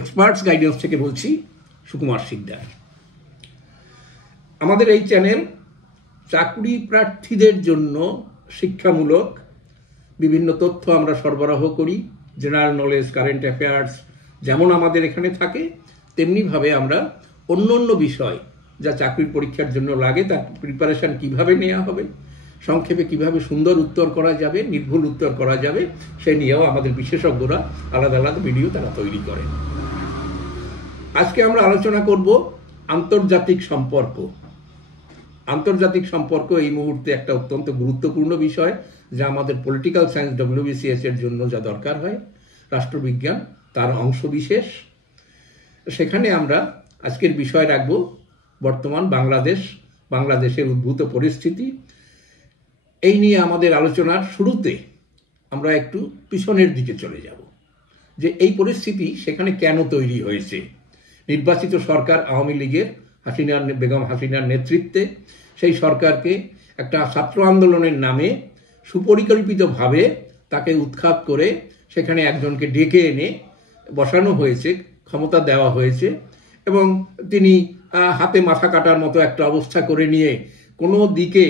Experts guidance থেকে বলছি, সুকুমার শিকদার। আমাদের এই চ্যানেল চাকরি প্রার্থীদের জন্য শিক্ষামূলক বিভিন্ন তথ্য আমরা সরবরাহ করি। জেনারেল নলেজ, কারেন্ট অ্যাফেয়ার্স যেমন আমাদের এখানে থাকে, তেমনিভাবে আমরা অন্য অন্য বিষয় যা চাকরির পরীক্ষার জন্য লাগে তার প্রিপারেশন কিভাবে নেওয়া হবে, সংক্ষেপে কিভাবে সুন্দর উত্তর করা যাবে, নির্ভুল উত্তর করা যাবে, সে নিয়েও আমাদের বিশেষজ্ঞরা আলাদা আলাদা ভিডিও তারা তৈরি করেন। আজকে আমরা আলোচনা করব আন্তর্জাতিক সম্পর্ক। আন্তর্জাতিক সম্পর্ক এই মুহূর্তে একটা অত্যন্ত গুরুত্বপূর্ণ বিষয়, যা আমাদের পলিটিক্যাল সায়েন্স WBCS এর জন্য যা দরকার হয়, রাষ্ট্রবিজ্ঞান তার অংশ বিশেষ। সেখানে আমরা আজকের বিষয় রাখব বর্তমান বাংলাদেশের উদ্ভূত পরিস্থিতি। এই নিয়ে আমাদের আলোচনার শুরুতে আমরা একটু পিছনের দিকে চলে যাব, যে এই পরিস্থিতি সেখানে কেন তৈরি হয়েছে। নির্বাচিত সরকার আওয়ামী লীগের বেগম হাসিনার নেতৃত্বে সেই সরকারকে একটা ছাত্র আন্দোলনের নামে সুপরিকল্পিতভাবে তাকে উৎখাত করে সেখানে একজনকে ডেকে এনে বসানো হয়েছে, ক্ষমতা দেওয়া হয়েছে, এবং তিনি হাতে মাথা কাটার মতো একটা অবস্থা করে নিয়ে কোনো দিকে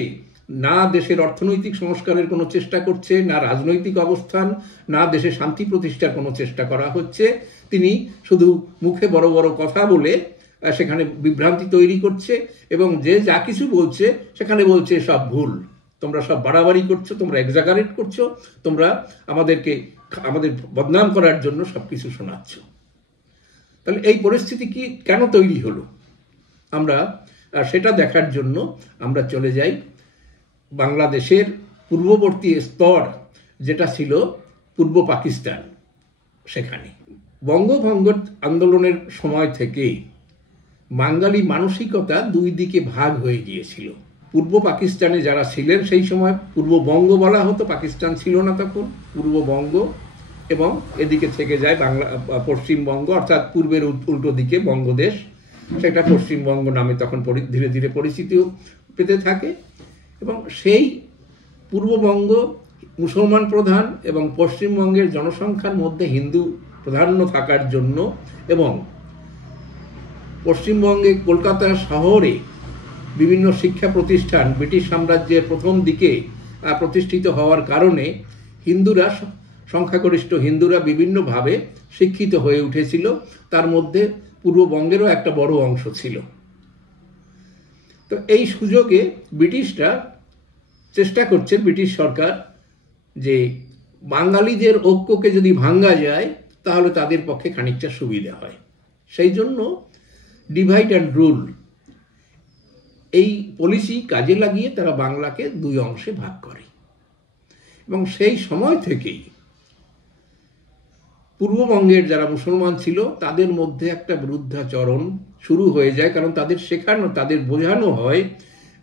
না দেশের অর্থনৈতিক সংস্কারের কোনো চেষ্টা করছে, না রাজনৈতিক অবস্থান, না দেশে শান্তি প্রতিষ্ঠার কোনো চেষ্টা করা হচ্ছে। তিনি শুধু মুখে বড় বড় কথা বলে সেখানে বিভ্রান্তি তৈরি করছে, এবং যে যা কিছু বলছে সেখানে বলছে সব ভুল, তোমরা সব বাড়াবাড়ি করছো, তোমরা এক্সাগারেট করছো, তোমরা আমাদের বদনাম করার জন্য সব কিছু শোনাচ্ছ। তাহলে এই পরিস্থিতি কেন তৈরি হলো, আমরা সেটা দেখার জন্য আমরা চলে যাই বাংলাদেশের পূর্ববর্তী স্তর, যেটা ছিল পূর্ব পাকিস্তান। সেখানে বঙ্গভঙ্গ আন্দোলনের সময় থেকে বাঙালি মানসিকতা দুই দিকে ভাগ হয়ে গিয়েছিল। পূর্ব পাকিস্তানে যারা ছিলেন সেই সময় পূর্ববঙ্গ বলা হতো, পাকিস্তান ছিল না তখন, পূর্ববঙ্গ, এবং এদিকে থেকে যায় পশ্চিমবঙ্গ, অর্থাৎ পূর্বের উল্টো দিকে বঙ্গদেশ, সেটা পশ্চিমবঙ্গ নামে তখন ধীরে ধীরে পরিচিতি পেতে থাকে। এবং সেই পূর্ববঙ্গ মুসলমান প্রধান এবং পশ্চিমবঙ্গের জনসংখ্যার মধ্যে হিন্দু প্রাধান্য থাকার জন্য, এবং পশ্চিমবঙ্গে কলকাতা শহরে বিভিন্ন শিক্ষা প্রতিষ্ঠান ব্রিটিশ সাম্রাজ্যের প্রথম দিকে প্রতিষ্ঠিত হওয়ার কারণে সংখ্যাগরিষ্ঠ হিন্দুরা বিভিন্নভাবে শিক্ষিত হয়ে উঠেছিল। তার মধ্যে পূর্ববঙ্গেরও একটা বড় অংশ ছিল। তো এই সুযোগে ব্রিটিশরা চেষ্টা করছে, ব্রিটিশ সরকার, যে বাঙালিদের ঐক্যকে যদি ভাঙ্গা যায় তাহলে তাদের পক্ষে খানিকটা সুবিধা হয়। সেই জন্য ডিভাইড অ্যান্ড রুল এই পলিসি কাজে লাগিয়ে তারা বাংলাকে দুই অংশে ভাগ করে। এবং সেই সময় থেকেই পূর্ববঙ্গের যারা মুসলমান ছিল তাদের মধ্যে একটা বিরুদ্ধাচরণ শুরু হয়ে যায়, কারণ তাদের বোঝানো হয়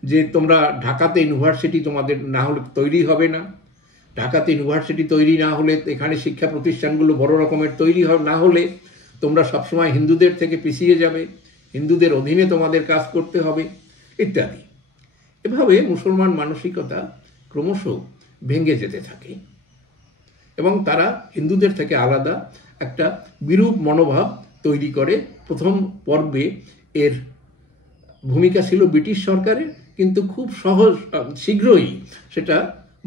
যে তোমরা ঢাকাতে ইউনিভার্সিটি তোমাদের না হলে তৈরি হবে না, ঢাকাতে ইউনিভার্সিটি তৈরি না হলে, এখানে শিক্ষা প্রতিষ্ঠানগুলো বড় রকমের তৈরি না হলে তোমরা সবসময় হিন্দুদের থেকে পিছিয়ে যাবে, হিন্দুদের অধীনে তোমাদের কাজ করতে হবে, ইত্যাদি। এভাবে মুসলমান মানসিকতা ক্রমশ ভেঙে যেতে থাকে, এবং তারা হিন্দুদের থেকে আলাদা একটা বিরূপ মনোভাব তৈরি করে। প্রথম পর্বে এর ভূমিকা ছিল ব্রিটিশ সরকারের, কিন্তু খুব শীঘ্রই সেটা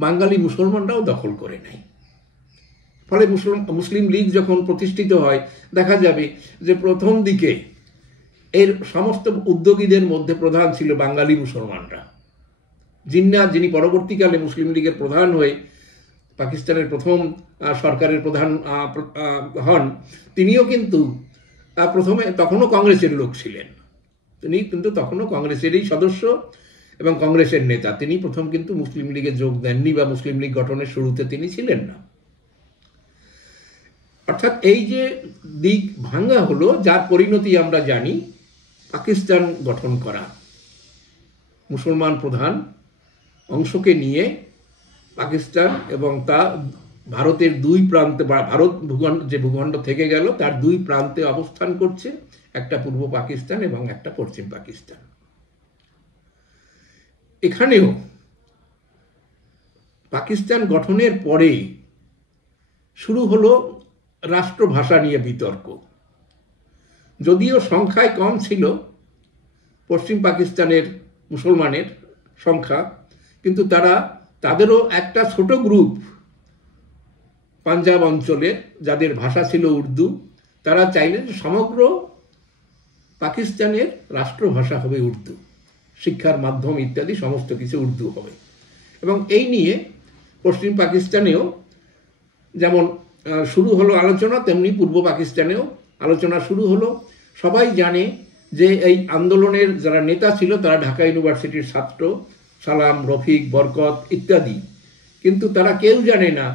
বাঙালি মুসলমানরাও দখল করে নেয়। ফলে মুসলিম লীগ যখন প্রতিষ্ঠিত হয়, দেখা যাবে যে প্রথম দিকে এর সমস্ত উদ্যোগীদের মধ্যে প্রধান ছিল বাঙালি মুসলমানরা। যিনি পরবর্তীকালে মুসলিম লীগের প্রধান হয়ে পাকিস্তানের প্রথম সরকারের প্রধান হন, তিনিও কিন্তু তখনও কংগ্রেসের লোক ছিলেন। তিনি কিন্তু তখনও কংগ্রেসেরই সদস্য এবং কংগ্রেসের নেতা। তিনি প্রথম কিন্তু মুসলিম লীগে যোগ দেননি, বা মুসলিম লীগ গঠনের শুরুতে তিনি ছিলেন না। অর্থাৎ এই যে দিক ভাঙ্গা হলো, যার পরিণতি আমরা জানি পাকিস্তান গঠন করা। মুসলমান প্রধান অংশকে নিয়ে পাকিস্তান এবং তা ভারতের দুই প্রান্তে, ভারত যে ভূখণ্ড থেকে গেল তার দুই প্রান্তে অবস্থান করছে, একটা পূর্ব পাকিস্তান এবং একটা পশ্চিম পাকিস্তান। এখানেও পাকিস্তান গঠনের পরে শুরু হলো রাষ্ট্রভাষা নিয়ে বিতর্ক। যদিও সংখ্যায় কম ছিল পশ্চিম পাকিস্তানের মুসলমানের সংখ্যা, কিন্তু তাদেরও একটা ছোট গ্রুপ পাঞ্জাব অঞ্চলে যাদের ভাষা ছিল উর্দু, তারা চাইলেন সমগ্র পাকিস্তানের রাষ্ট্রভাষা হবে উর্দু, শিক্ষার মাধ্যম ইত্যাদি সমস্ত কিছু উর্দু হবে। এবং এই নিয়ে পশ্চিম পাকিস্তানেও যেমন শুরু হলো আলোচনা, তেমনি পূর্ব পাকিস্তানেও আলোচনা শুরু হলো। সবাই জানে যে এই আন্দোলনের যারা নেতা ছিল তারা ঢাকা ইউনিভার্সিটির ছাত্র, সালাম, রফিক, বরকত ইত্যাদি, কিন্তু তারা কেউ জানে না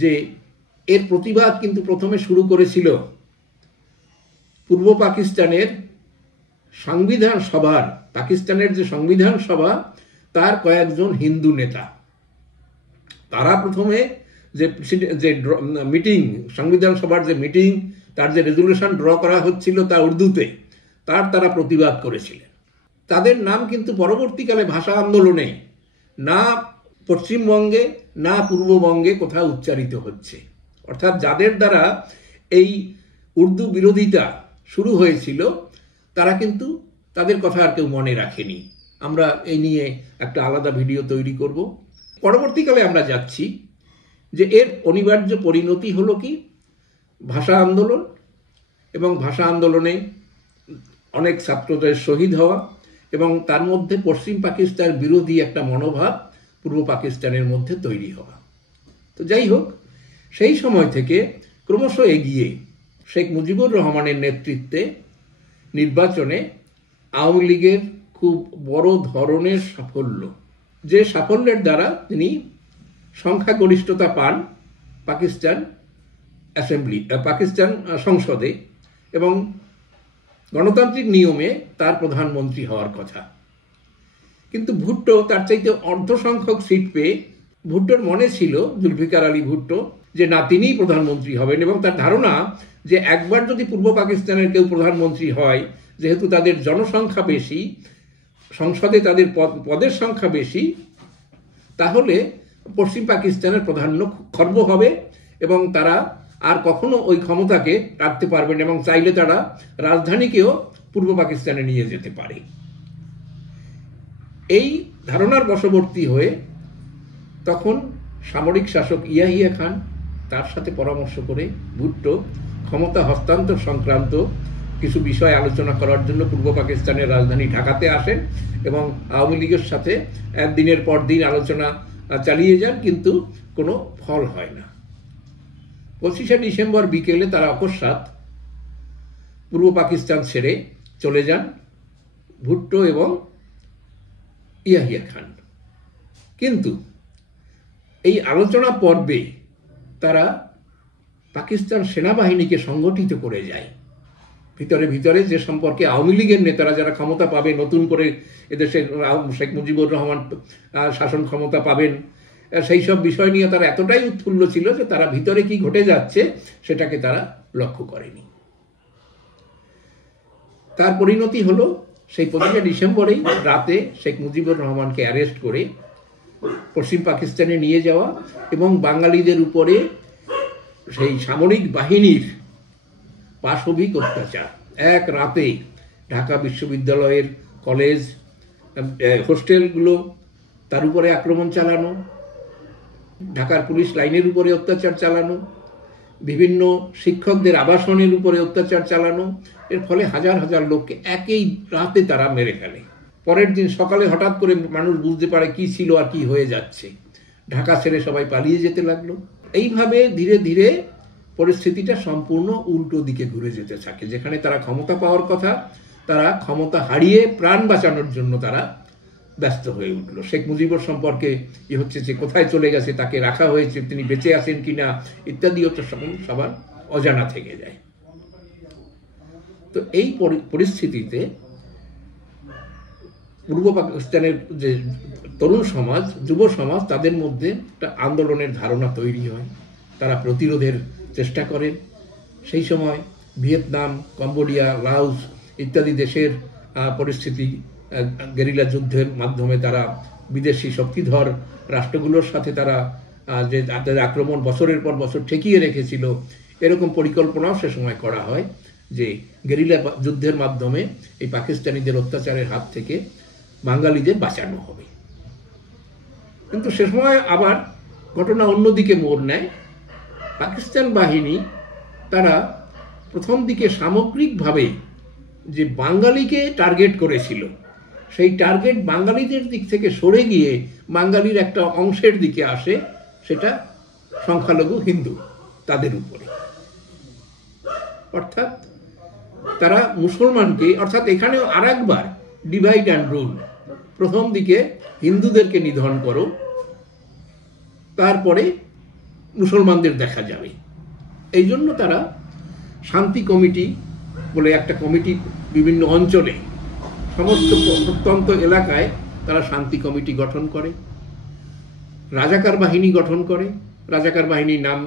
যে এর প্রতিবাদ কিন্তু প্রথমে শুরু করেছিল পূর্ব পাকিস্তানের সংবিধান সভার, পাকিস্তানের যে সংবিধান সভা তার কয়েকজন হিন্দু নেতা। তারা প্রথমে যে মিটিং, সংবিধান সভার যে মিটিং, তার যে রেজুলেশন ড্র করা হচ্ছিল তা উর্দুতে, তারা প্রতিবাদ করেছিলেন। তাদের নাম কিন্তু পরবর্তীকালে ভাষা আন্দোলনে না পশ্চিমবঙ্গে না পূর্ববঙ্গে কোথাও উচ্চারিত হচ্ছে। অর্থাৎ যাদের দ্বারা এই উর্দু বিরোধিতা শুরু হয়েছিল তারা কিন্তু তাদের কথা আর কেউ মনে রাখেনি। আমরা এই নিয়ে একটা আলাদা ভিডিও তৈরি করব। পরবর্তীকালে আমরা যাচ্ছি যে এর অনিবার্য পরিণতি হলো কি, ভাষা আন্দোলন, এবং ভাষা আন্দোলনে অনেক ছাত্রদের শহীদ হওয়া, এবং তার মধ্যে পশ্চিম পাকিস্তান বিরোধী একটা মনোভাব পূর্ব পাকিস্তানের মধ্যে তৈরি হওয়া। তো যাই হোক, সেই সময় থেকে ক্রমশ এগিয়ে শেখ মুজিবুর রহমানের নেতৃত্বে নির্বাচনে আওয়ামী লীগের খুব বড় ধরনের সাফল্য, যে সাফল্যের দ্বারা তিনি সংখ্যাগরিষ্ঠতা পান পাকিস্তান সংসদে, এবং গণতান্ত্রিক নিয়মে তার প্রধানমন্ত্রী হওয়ার কথা। কিন্তু ভুট্টো তার চাইতে অর্ধ সংখ্যক সিট পেয়ে, ভুট্টোর মনে ছিল, জুলফিকার আলী ভুট্টো, যে না, তিনিই প্রধানমন্ত্রী হবেন, এবং তার ধারণা যে একবার যদি পূর্ব পাকিস্তানের কেউ প্রধানমন্ত্রী হয়, যেহেতু তাদের জনসংখ্যা বেশি, সংসদে তাদের পদের সংখ্যা বেশি, তাহলে পশ্চিম পাকিস্তানের প্রাধান্য খর্ব হবে এবং তারা আর কখনো ওই ক্ষমতাকে রাখতে পারবেন, এবং চাইলে তারা রাজধানীকেও পূর্ব পাকিস্তানে নিয়ে যেতে পারে। এই ধারণার বশবর্তী হয়ে তখন সামরিক শাসক ইয়াহিয়া খান, তার সাথে পরামর্শ করে ভুট্টো ক্ষমতা হস্তান্তর সংক্রান্ত কিছু বিষয় আলোচনা করার জন্য পূর্ব পাকিস্তানের রাজধানী ঢাকাতে আসেন, এবং আওয়ামী লীগের সাথে দিনের পর দিন আলোচনা চালিয়ে যান, কিন্তু কোনো ফল হয় না। 25শে ডিসেম্বর বিকেলে তারা অকস্মাৎ পূর্ব পাকিস্তান ছেড়ে চলে যান, ভুট্টো এবং ইয়াহিয়া খান। কিন্তু এই আলোচনা পর্বে তারা পাকিস্তান সেনাবাহিনীকে সংগঠিত করে যায়। ভিতরে ভিতরে যে সম্পর্কে আওয়ামী লীগের নেতারা যারা ক্ষমতা পাবে, নতুন করে এদেশে শেখ মুজিবুর রহমান শাসন ক্ষমতা পাবেন, সেই সব বিষয় নিয়ে তারা এতটাই উৎফুল্ল ছিল যে তারা ভিতরে কি ঘটে যাচ্ছে সেটাকে তারা লক্ষ্য করেনি। তার পরিণতি হলো সেই 25শে ডিসেম্বরেই রাতে শেখ মুজিবুর রহমানকে অ্যারেস্ট করে পশ্চিম পাকিস্তানে নিয়ে যাওয়া, এবং বাঙালিদের উপরে সেই সামরিক বাহিনীর পাশবিক অত্যাচার। এক রাতে ঢাকা বিশ্ববিদ্যালয়ের কলেজ, হোস্টেলগুলো, তার উপরে আক্রমণ চালানো, ঢাকার পুলিশ লাইনের উপরে অত্যাচার চালানো, বিভিন্ন শিক্ষকদের আবাসনের উপরে অত্যাচার চালানো, এর ফলে হাজার হাজার লোককে একই রাতে তারা মেরে ফেলে। পরের দিন সকালে হঠাৎ করে মানুষ বুঝতে পারে কি ছিল আর কি হয়ে যাচ্ছে, ঢাকা ছেড়ে সবাই পালিয়ে যেতে লাগলো। এইভাবে ধীরে ধীরে পরিস্থিতিটা সম্পূর্ণ উল্টো দিকে ঘুরে যেতে থাকে। যেখানে তারা ক্ষমতা পাওয়ার কথা, তারা ক্ষমতা হারিয়ে প্রাণ বাঁচানোর জন্য তারা ব্যস্ত হয়ে উঠল। শেখ মুজিবুর সম্পর্কে হচ্ছে যে কোথায় চলে গেছে, তাকে রাখা হয়েছে, তিনি বেঁচে আছেন কিনা ইত্যাদিও তো সবার অজানা থেকে যায়। তো এই পরিস্থিতিতে পূর্ব পাকিস্তানের যে তরুণ সমাজ, যুব সমাজ, তাদের মধ্যে একটা আন্দোলনের ধারণা তৈরি হয়। তারা প্রতিরোধের চেষ্টা করেন। সেই সময় ভিয়েতনাম, কম্বোডিয়া, লাওস ইত্যাদি দেশের পরিস্থিতি, গেরিলা যুদ্ধের মাধ্যমে তারা বিদেশি শক্তিধর রাষ্ট্রগুলোর সাথে তারা যে তাদের আক্রমণ বছরের পর বছর ঠেকিয়ে রেখেছিল, এরকম পরিকল্পনাও সে সময় করা হয়। যে গেরিলা যুদ্ধের মাধ্যমে এই পাকিস্তানিদের অত্যাচারের হাত থেকে বাঙালিদের বাঁচানো হবে। কিন্তু সে সময় আবার ঘটনা অন্যদিকে মোড় নেয়। পাকিস্তান বাহিনী তারা প্রথম দিকে সামগ্রিকভাবে যে বাঙালিকে টার্গেট করেছিল, সেই টার্গেট বাঙালিদের দিক থেকে সরে গিয়ে বাঙালির একটা অংশের দিকে আসে, সেটা সংখ্যালঘু হিন্দু তাদের উপরে। অর্থাৎ তারা মুসলমানকে, অর্থাৎ এখানেও আর একবার ডিভাইড অ্যান্ড রুল, প্রথম দিকে হিন্দুদেরকে নিধন করো, তারপরে মুসলমানদের দেখা যাবে। এই জন্য তারা শান্তি কমিটি বলে একটা কমিটি বিভিন্ন অঞ্চলে, সমস্ত প্রত্যন্ত এলাকায় তারা শান্তি কমিটি গঠন করে, রাজাকার বাহিনী গঠন করে। রাজাকার বাহিনীর নাম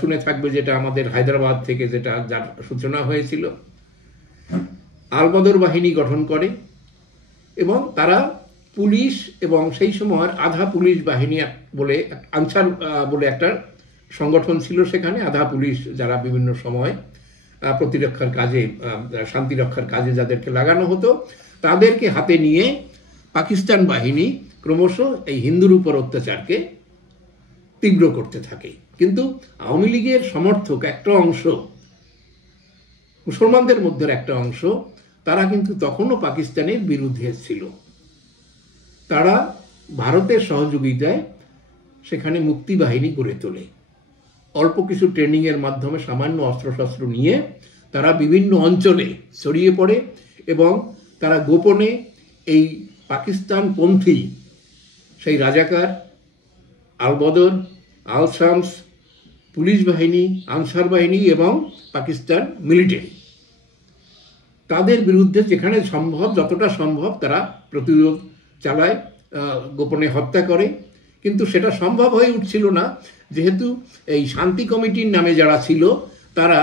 শুনে থাকবে, যেটা আমাদের হায়দ্রাবাদ থেকে যেটা যার সূচনা হয়েছিল। আলবদর বাহিনী গঠন করে এবং তারা পুলিশ এবং সেই সময়ের আধা পুলিশ বাহিনী বলে, আনসার বলে একটা সংগঠন ছিল সেখানে, আধা পুলিশ যারা বিভিন্ন সময় প্রতিরক্ষার কাজে, শান্তি রক্ষার কাজে যাদেরকে লাগানো হতো, তাদেরকে হাতে নিয়ে পাকিস্তান বাহিনী ক্রমশ এই হিন্দুর উপর অত্যাচারকে তীব্র করতে থাকে। কিন্তু আওয়ামী লীগের সমর্থক একটা অংশ, মুসলমানদের মধ্যে একটা অংশ, তারা কিন্তু তখনও পাকিস্তানের বিরুদ্ধে ছিল। তারা ভারতের সহযোগিতায় সেখানে মুক্তি বাহিনী গড়ে তোলে। অল্প কিছু ট্রেনিংয়ের মাধ্যমে, সামান্য অস্ত্রশস্ত্র নিয়ে তারা বিভিন্ন অঞ্চলে ছড়িয়ে পড়ে এবং তারা গোপনে এই পাকিস্তানপন্থী সেই রাজাকার, আলবদর, আল শামস, পুলিশ বাহিনী, আনসার বাহিনী এবং পাকিস্তান মিলিটারি, তাদের বিরুদ্ধে যেখানে সম্ভব, যতটা সম্ভব তারা প্রতিরোধ চালায়, গোপনে হত্যা করে। কিন্তু সেটা সম্ভব হয়ে উঠছিল না, যেহেতু এই শান্তি কমিটির নামে যারা ছিল তারা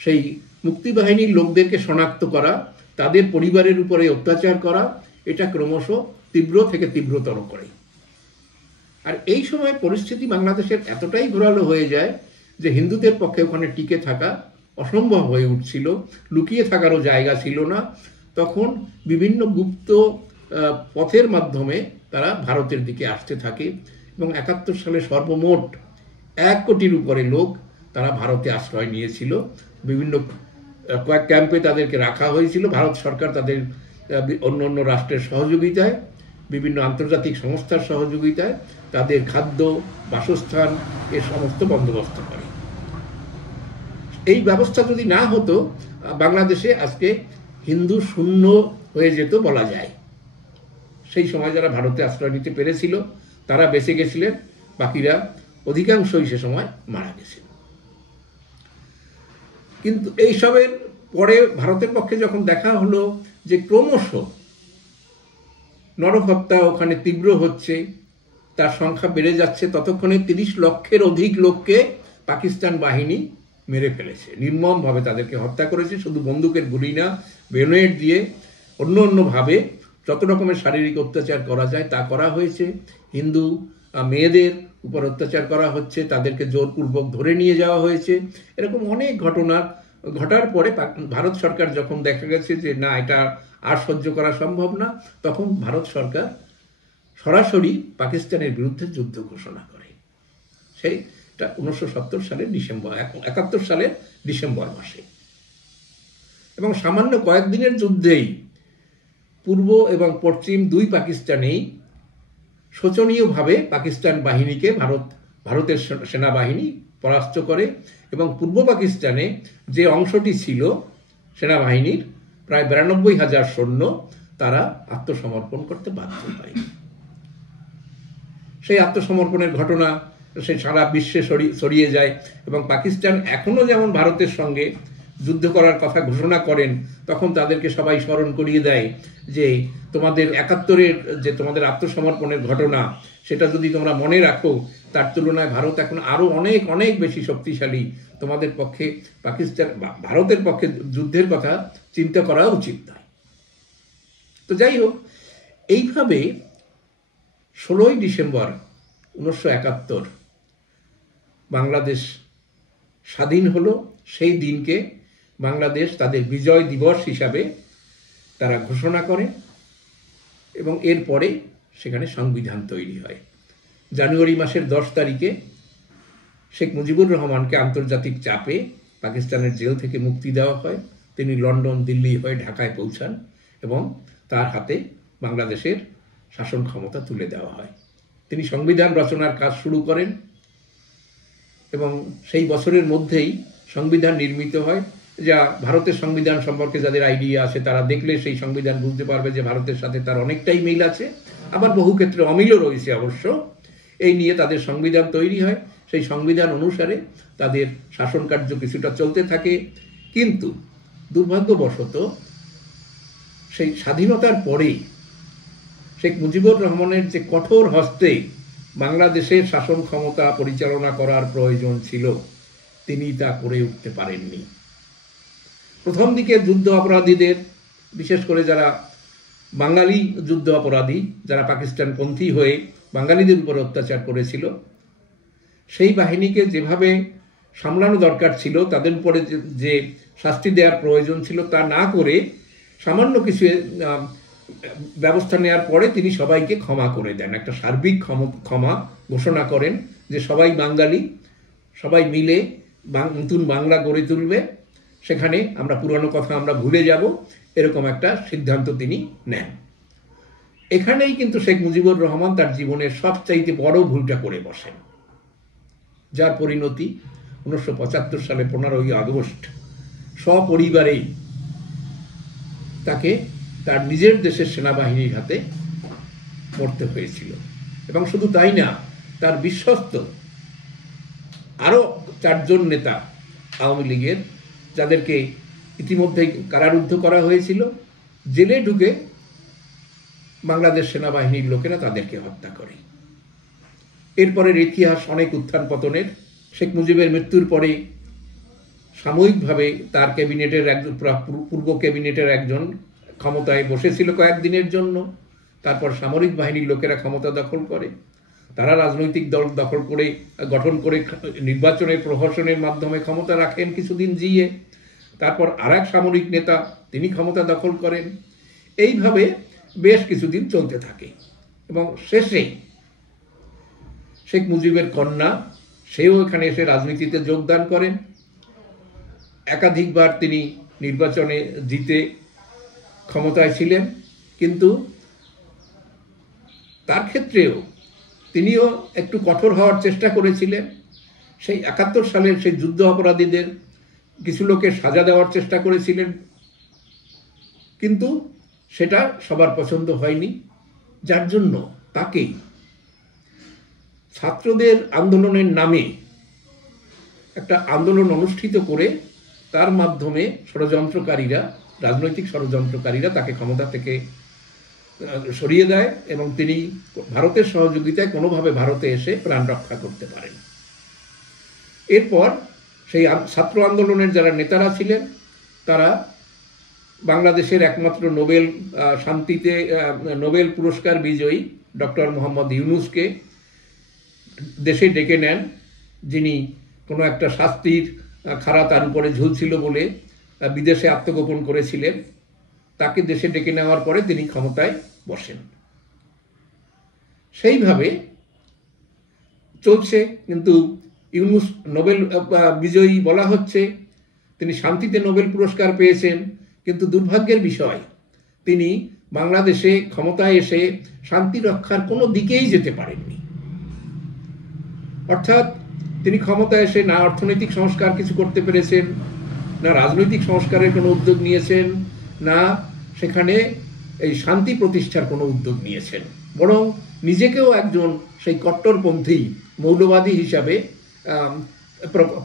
সেই মুক্তিবাহিনীর লোকদেরকে শনাক্ত করা, তাদের পরিবারের উপরে অত্যাচার করা, এটা ক্রমশ তীব্র থেকে তীব্রতর করে। আর এই সময় পরিস্থিতি বাংলাদেশের এতটাই ঘোরালো হয়ে যায় যে হিন্দুদের পক্ষে ওখানে টিকে থাকা অসম্ভব হয়ে উঠছিল, লুকিয়ে থাকারও জায়গা ছিল না। তখন বিভিন্ন গুপ্ত পথের মাধ্যমে তারা ভারতের দিকে আসতে থাকে এবং 71 সালে সর্বমোট 1 কোটির উপরে লোক তারা ভারতে আশ্রয় নিয়েছিল। বিভিন্ন কয়েক ক্যাম্পে তাদেরকে রাখা হয়েছিল। ভারত সরকার তাদের অন্য অন্য রাষ্ট্রের সহযোগিতায়, বিভিন্ন আন্তর্জাতিক সংস্থার সহযোগিতায় তাদের খাদ্য, বাসস্থান এর সমস্ত বন্দোবস্ত করে। এই ব্যবস্থা যদি না হতো, বাংলাদেশে আজকে হিন্দু শূন্য হয়ে যেত বলা যায়। সেই সময় যারা ভারতে আশ্রয় নিতে পেরেছিল তারা বেঁচে গেছিলেন, বাকিরা অধিকাংশই সে সময় মারা গেছে। কিন্তু এইসবের পরে ভারতের পক্ষে যখন দেখা হলো যে ক্রমশ নরহত্যা ওখানে তীব্র হচ্ছে, তার সংখ্যা বেড়ে যাচ্ছে, ততক্ষণে 30 লক্ষের অধিক লোককে পাকিস্তান বাহিনী মেরে ফেলেছে, নির্মমভাবে তাদেরকে হত্যা করেছে। শুধু বন্দুকের গুলি না, গ্রেনেড দিয়ে অন্য অন্যভাবে যত রকমের শারীরিক অত্যাচার করা যায় তা করা হয়েছে। হিন্দু মেয়েদের উপর অত্যাচার করা হচ্ছে, তাদেরকে জোরপূর্বক ধরে নিয়ে যাওয়া হয়েছে। এরকম অনেক ঘটনা ঘটার পরে ভারত সরকার যখন দেখা গেছে যে না, এটা আর সহ্য করা সম্ভব না, তখন ভারত সরকার সরাসরি পাকিস্তানের বিরুদ্ধে যুদ্ধ ঘোষণা করে। সেইটা 1970 সালের ডিসেম্বর, 71 সালের ডিসেম্বর মাসে। এবং সামান্য কয়েকদিনের যুদ্ধেই পূর্ব এবং পশ্চিম দুই পাকিস্তানেই শোচনীয়ভাবে পাকিস্তান বাহিনীকে ভারতের সেনাবাহিনী পরাস্ত করে এবং পূর্ব পাকিস্তানে যে অংশটি ছিল সেনাবাহিনীর প্রায় 92,000 সৈন্য, তারা আত্মসমর্পণ করতে বাধ্য হয়। সেই আত্মসমর্পণের ঘটনা সে সারা বিশ্বে ছড়িয়ে যায় এবং পাকিস্তান এখনো যেমন ভারতের সঙ্গে যুদ্ধ করার কথা ঘোষণা করেন, তখন তাদেরকে সবাই স্মরণ করিয়ে দেয় যে তোমাদের 71-এর যে তোমাদের আত্মসমর্পণের ঘটনা, সেটা যদি তোমরা মনে রাখো, তার তুলনায় ভারত এখন আরো অনেক অনেক বেশি শক্তিশালী। তোমাদের পক্ষে ভারতের পক্ষে যুদ্ধের কথা চিন্তা করা উচিত নয়। তো যাই হোক, এইভাবে 16ই ডিসেম্বর 1971 বাংলাদেশ স্বাধীন হলো। সেই দিনকে বাংলাদেশ তাদের বিজয় দিবস হিসাবে তারা ঘোষণা করে এবং এরপরে সেখানে সংবিধান তৈরি হয়। জানুয়ারি মাসের 10 তারিখে শেখ মুজিবুর রহমানকে আন্তর্জাতিক চাপে পাকিস্তানের জেল থেকে মুক্তি দেওয়া হয়। তিনি লন্ডন, দিল্লি হয়ে ঢাকায় পৌঁছান এবং তার হাতে বাংলাদেশের শাসন ক্ষমতা তুলে দেওয়া হয়। তিনি সংবিধান রচনার কাজ শুরু করেন এবং সেই বছরের মধ্যেই সংবিধান নির্মিত হয়। যা ভারতের সংবিধান সম্পর্কে যাদের আইডিয়া আছে তারা দেখলে সেই সংবিধান বুঝতে পারবে যে ভারতের সাথে তার অনেকটাই মিল আছে, আবার বহু ক্ষেত্রে অমিলও রয়েছে অবশ্য। এই নিয়ে তাদের সংবিধান তৈরি হয়। সেই সংবিধান অনুসারে তাদের শাসন কার্য কিছুটা চলতে থাকে। কিন্তু দুর্ভাগ্যবশত সেই স্বাধীনতার পরেই শেখ মুজিবুর রহমানের যে কঠোর হস্তে বাংলাদেশের শাসন ক্ষমতা পরিচালনা করার প্রয়োজন ছিল, তিনি তা করে উঠতে পারেননি। প্রথম দিকে যুদ্ধ অপরাধীদের, বিশেষ করে যারা বাঙালি যুদ্ধ অপরাধী, যারা পাকিস্তানপন্থী হয়ে বাঙালিদের উপর অত্যাচার করেছিল, সেই বাহিনীকে যেভাবে সামলানো দরকার ছিল, তাদের উপরে যে শাস্তি দেওয়ার প্রয়োজন ছিল তা না করে সামান্য কিছু ব্যবস্থা নেওয়ার পরে তিনি সবাইকে ক্ষমা করে দেন। একটা সার্বিক ক্ষমা ঘোষণা করেন যে সবাই বাঙালি, সবাই মিলে নতুন বাংলা গড়ে তুলবে, সেখানে আমরা পুরনো কথা আমরা ভুলে যাব, এরকম একটা সিদ্ধান্ত তিনি নেন। এখানেই কিন্তু শেখ মুজিবুর রহমান তার জীবনের সবচাইতে বড় ভুলটা করে বসেন, যার পরিণতি 1975 সালে 15ই আগস্ট সপরিবারেই তাকে তার নিজের দেশের সেনাবাহিনীর হাতে মরতে হয়েছিল। এবং শুধু তাই না, তার বিশ্বস্ত আরো 4 জন নেতা আওয়ামী লীগের, যাদেরকে ইতিমধ্যেই কারারুদ্ধ করা হয়েছিল, জেলে ঢুকে বাংলাদেশ সেনাবাহিনীর লোকেরা তাদেরকে হত্যা করে। এরপরের ইতিহাস অনেক উত্থান পতনের। শেখ মুজিবের মৃত্যুর পরে সাময়িকভাবে তার ক্যাবিনেটের একজন, পূর্ব ক্যাবিনেটের একজন ক্ষমতায় বসেছিল কয়েকদিনের জন্য। তারপর সামরিক বাহিনীর লোকেরা ক্ষমতা দখল করে, তারা রাজনৈতিক দল গঠন করে নির্বাচনের প্রহসনের মাধ্যমে ক্ষমতা রাখেন কিছুদিন জিয়ে। তারপর আরেক সামরিক নেতা, তিনি ক্ষমতা দখল করেন। এইভাবে বেশ কিছুদিন চলতে থাকে এবং শেষে শেখ মুজিবের কন্যা, সেও এখানে এসে রাজনীতিতে যোগদান করেন। একাধিকবার তিনি নির্বাচনে জিতে ক্ষমতায় ছিলেন, কিন্তু তার ক্ষেত্রেও তিনিও একটু কঠোর হওয়ার চেষ্টা করেছিলেন। সেই 71 সালের সেই যুদ্ধ অপরাধীদের কিছু লোকের সাজা দেওয়ার চেষ্টা করেছিলেন, কিন্তু সেটা সবার পছন্দ হয়নি, যার জন্য তাকে ছাত্রদের আন্দোলনের নামে একটা আন্দোলন অনুষ্ঠিত করে তার মাধ্যমে ষড়যন্ত্রকারীরা, রাজনৈতিক ষড়যন্ত্রকারীরা তাকে ক্ষমতা থেকে সরিয়ে দেয় এবং তিনি ভারতের সহযোগিতায় কোনোভাবে ভারতে এসে প্রাণ রক্ষা করতে পারেন। এরপর সেই ছাত্র আন্দোলনের যারা নেতারা ছিলেন, তারা বাংলাদেশের একমাত্র শান্তিতে নোবেল পুরস্কার বিজয়ী ডক্টর মোহাম্মদ ইউনূসকে দেশে ডেকে নেন, যিনি কোনো একটা শাস্তির খাড়া তার উপরে ঝুলছিল বলে বিদেশে আত্মগোপন করেছিলেন। তাকে দেশে ডেকে নেওয়ার পরে তিনি ক্ষমতায় বসেন। সেইভাবে চলছে, কিন্তু ইউনূস নোবেল বিজয়ী বলা হচ্ছে, তিনি শান্তিতে নোবেল পুরস্কার পেয়েছেন, কিন্তু দুর্ভাগ্যের বিষয় তিনি বাংলাদেশে ক্ষমতায় এসে শান্তি রক্ষার কোনো দিকেই যেতে পারেননি। অর্থাৎ তিনি ক্ষমতায় এসে না অর্থনৈতিক সংস্কার কিছু করতে পেরেছেন, না রাজনৈতিক সংস্কারের কোনো উদ্যোগ নিয়েছেন, না সেখানে এই শান্তি প্রতিষ্ঠার কোনো উদ্যোগ নিয়েছেন, বরং নিজেকেও একজন সেই কট্টরপন্থী মৌলবাদী হিসাবে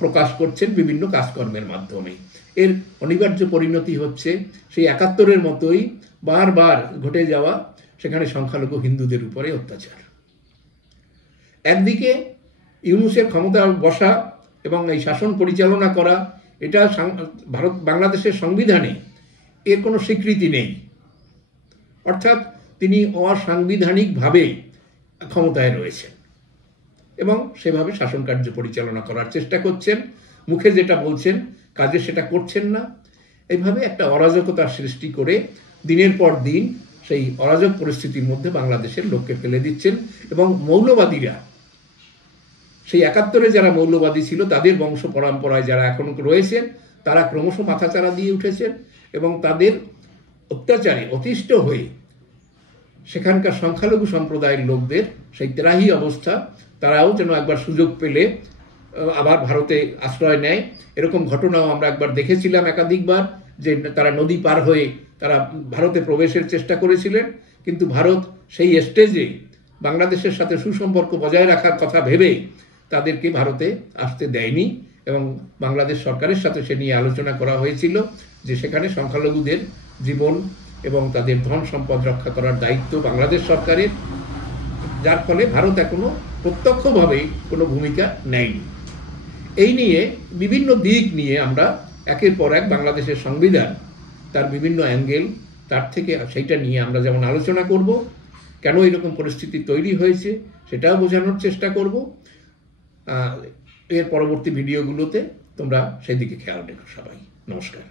প্রকাশ করছেন বিভিন্ন কাজকর্মের মাধ্যমে। এর অনিবার্য পরিণতি হচ্ছে সেই 71-এর মতোই বারবার ঘটে যাওয়া সেখানে সংখ্যালঘু হিন্দুদের উপরে অত্যাচার। একদিকে ইউনূসের ক্ষমতা বসা এবং এই শাসন পরিচালনা করা, এটা বাংলাদেশের সংবিধানে এর কোনো স্বীকৃতি নেই। অর্থাৎ তিনি অসাংবিধানিকভাবে ক্ষমতায় রয়েছেন এবং সেভাবে শাসন কার্য পরিচালনা করার চেষ্টা করছেন। মুখে যেটা বলছেন, কাজে সেটা করছেন না। এইভাবে একটা অরাজকতার সৃষ্টি করে দিনের পর দিন সেই অরাজক পরিস্থিতির মধ্যে বাংলাদেশের লোককে ফেলে দিচ্ছেন। এবং মৌলবাদীরা, সেই ৭১-এ যারা মৌলবাদী ছিল তাদের বংশ পরম্পরায় যারা এখন রয়েছেন, তারা ক্রমশ মাথাচাড়া দিয়ে উঠেছেন এবং তাদের অত্যাচারে অতিষ্ঠ হয়ে সেখানকার সংখ্যালঘু সম্প্রদায়ের লোকদের সেই তেরাহি অবস্থা, তারাও যেন একবার সুযোগ পেলে আবার ভারতে আশ্রয় নেয়। এরকম ঘটনাও আমরা একবার দেখেছিলাম একাধিকবার, যে তারা নদী পার হয়ে তারা ভারতে প্রবেশের চেষ্টা করেছিলেন, কিন্তু ভারত সেই স্টেজে বাংলাদেশের সাথে সুসম্পর্ক বজায় রাখার কথা ভেবে তাদেরকে ভারতে আসতে দেয়নি। এবং বাংলাদেশ সরকারের সাথে সে নিয়ে আলোচনা করা হয়েছিল যে সেখানে সংখ্যালঘুদের জীবন এবং তাদের ধন সম্পদ রক্ষা করার দায়িত্ব বাংলাদেশ সরকারের, যার ফলে ভারত এখনো প্রত্যক্ষভাবে কোনো ভূমিকা নেয়নি। এই নিয়ে বিভিন্ন দিক নিয়ে আমরা একের পর এক বাংলাদেশের সংবিধান, তার বিভিন্ন অ্যাঙ্গেল, তার থেকে সেইটা নিয়ে আমরা যেমন আলোচনা করব, কেন এরকম পরিস্থিতি তৈরি হয়েছে সেটাও বোঝানোর চেষ্টা করব। এর পরবর্তী ভিডিওগুলোতে তোমরা সেদিকে খেয়াল রেখো সবাই। নমস্কার।